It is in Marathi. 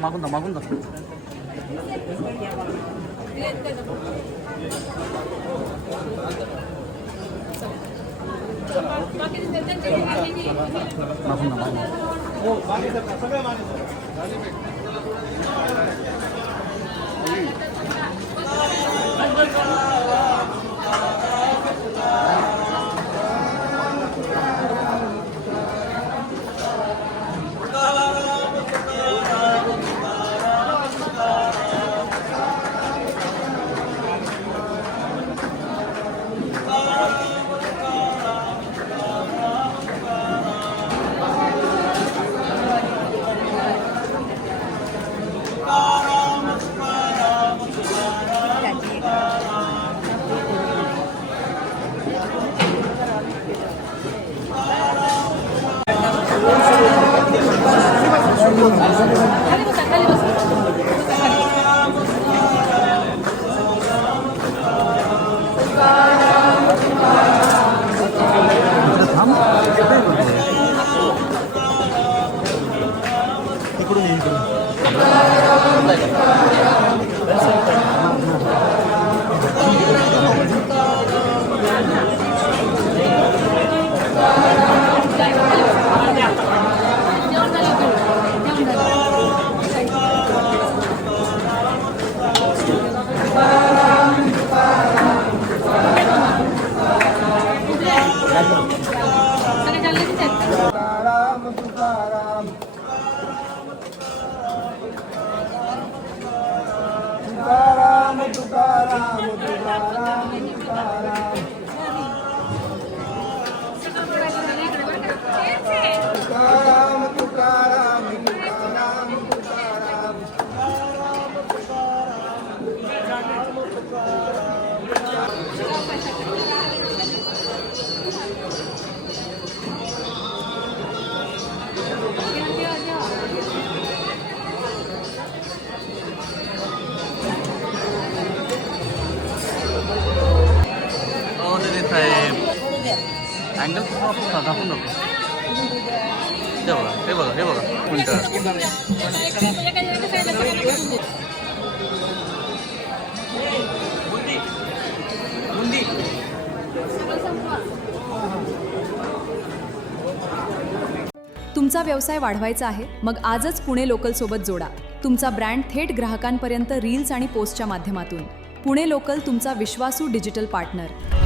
मागून जा मागून जा. मागून जा अँगल दाखवून नको. हे बघा हे बघा उलट. तुमचा व्यवसाय वाढवायचा आहे मग आजच पुणे लोकल सोबत जोडा. तुमचा ब्रँड थेट ग्राहकांपर्यंत रील्स आणि पोस्टच्या माध्यमातून. पुणे लोकल तुमचा विश्वासू डिजिटल पार्टनर.